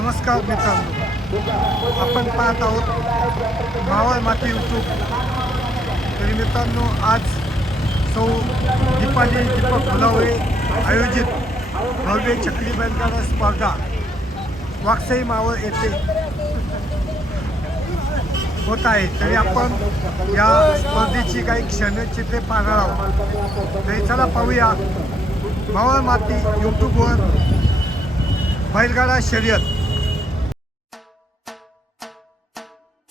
नमस्कार मित्रांनो. आपण पाहत आहोत मावळ माती यूट्यूब. तरी मित्रांनो आज सौ दीपाली दीपक फुलावळे आयोजित भव्य चक्री बैलगाडा स्पर्धा वाकसाई मावळ येथे होत आहे. तरी आपण या स्पर्धेची काही क्षणचित्रे पाहणार आहोत. तरी चला पाहूया मावळ माती यूट्यूबवर बैलगाडा शर्यत.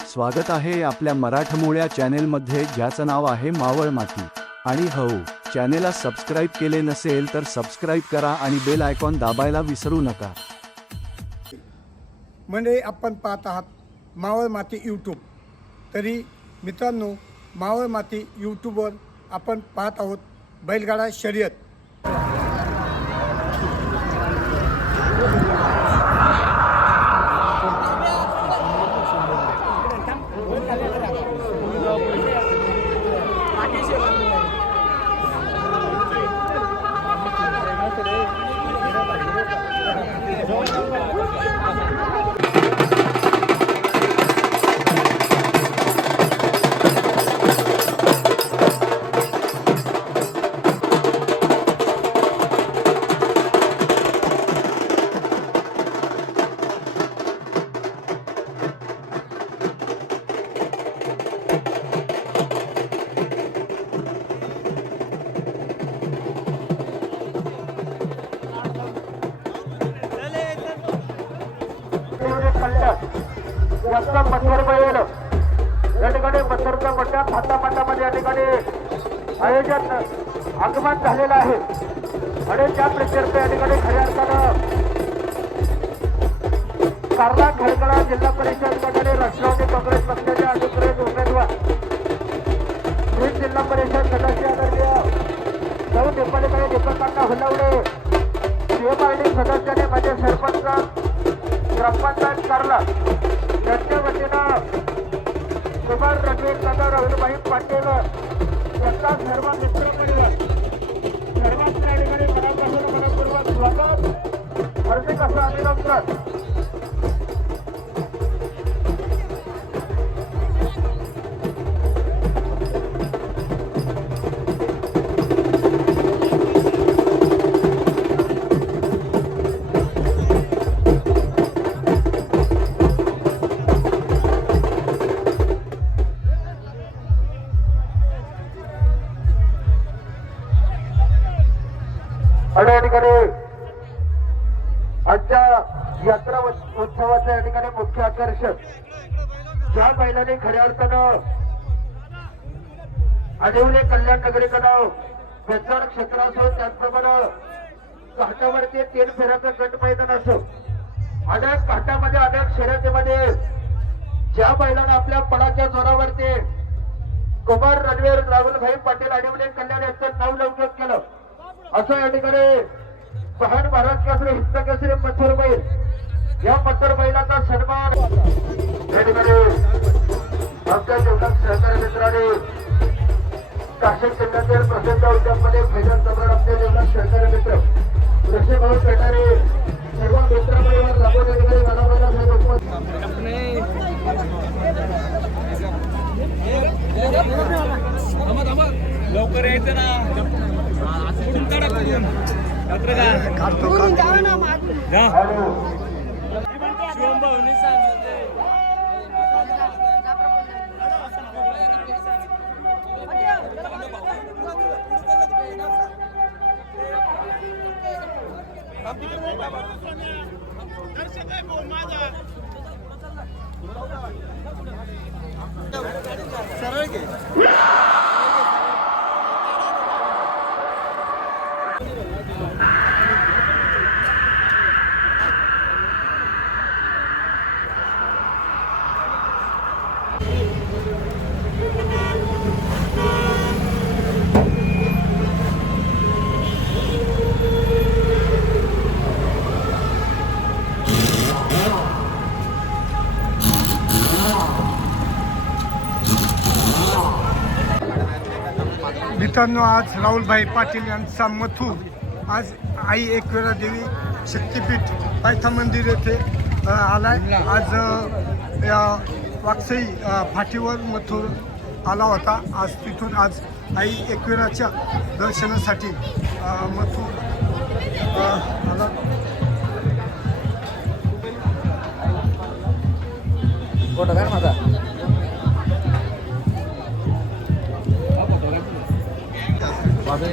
स्वागत आहे आपल्या मराठमोळ्या चॅनेलमध्ये ज्याचं नाव आहे मावळ माती. आणि हो चॅनेलला सबस्क्राईब केले नसेल तर सबस्क्राईब करा आणि बेल आयकॉन दाबायला विसरू नका. म्हणजे आपण पाहत आहात मावळ माती यूट्यूब तरी मित्रांनो मावळ माती यूट्यूबवर आपण पाहत आहोत बैलगाडा शर्यत. जास्त मच्छर बैल या ठिकाणी मच्छरच्या मोठ्या फाटापाटामध्ये या ठिकाणी आयोजन आगमन झालेलं आहे. आणि त्या प्रेक्षक या ठिकाणी खऱ्या अर्थानं कारला खेळकडा जिल्हा परिषद गटाने राष्ट्रवादी काँग्रेस पक्षाचे अधिकृत उमेदवार. बीड जिल्हा परिषद सदस्य आदरणीय सौ नेपाळीकडे दीपकांना हुलवले. शिवपार्टी सदस्याने माझे सरपंच ग्रामपंचायत कारला यांच्या वतीनं कुमार रणवीर दादा राहुलभाई पाटील यांचा सर्व मित्र परिवार सर्वांच्या ठिकाणी मनापासून मनपूर्वक स्वागत हार्दिक असं अभिनंदन. आणि या ठिकाणी. आजच्या यात्रा उत्सवाचं या ठिकाणी मुख्य आकर्षण. ज्या महिलांनी खऱ्या अर्थानं आदिवले कल्याण नगरीकडं बेचार क्षेत्र असो त्याचप्रमाणे घाटावरती तीन फेऱ्याचं गट मैदान असो अनेक घाटामध्ये अनेक शर्यतीमध्ये ज्या महिलांना आपल्या पणाच्या जोरावरती कुमार रणवीर राहुलभाई पाटील आडिवले कल्याण यांचं नाव लवकर केलं. असं या ठिकाणी महान महाराष्ट्रातले हिंद केसरी मथुर बैल. या मथुर बैलाचा सन्मान. या ठिकाणी आमच्या जीवनात सहकारी मित्राने काशी जिल्ह्यातील प्रसिद्ध उद्योगमध्ये भैरव सम्राट आमच्या जीवनात सहकारी मित्र कृषी भाऊ पेटारे सर्व मित्रांबरोबर लागून या ठिकाणी मनामनात हे उपस्थित लवकर यायचं ना. कुठून काढा कुठून पत्रकार काढतो काढतो जा. मित्रांनो आज राहुलभाई पाटील यांचा मथू. आज आई एकविरा देवी शक्तीपीठ पायथा मंदिर येथे आलाय. आज या वाकसई फाटीवर मथुर आला होता. आज तिथून आज आई एकविराच्या दर्शनासाठी मथुर आला. फोटो काढ माझा. माझी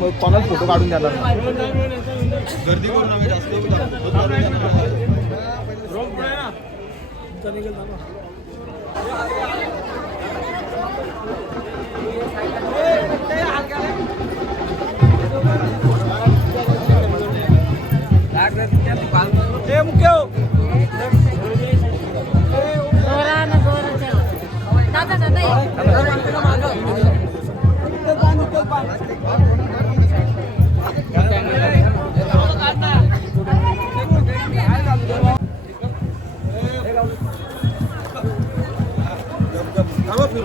कोणाला फोटो काढून द्याला जोरानं जोरानं दादा दादा ये.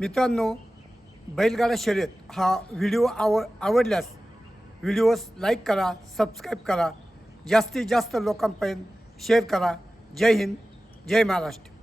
मित्रांनो बैलगाडा शर्यत हा व्हिडिओ आव आवडल्यास व्हिडिओस लाईक करा सबस्क्राईब करा जास्तीत जास्त लोकांपर्यंत शेअर करा. जय हिंद जय महाराष्ट्र.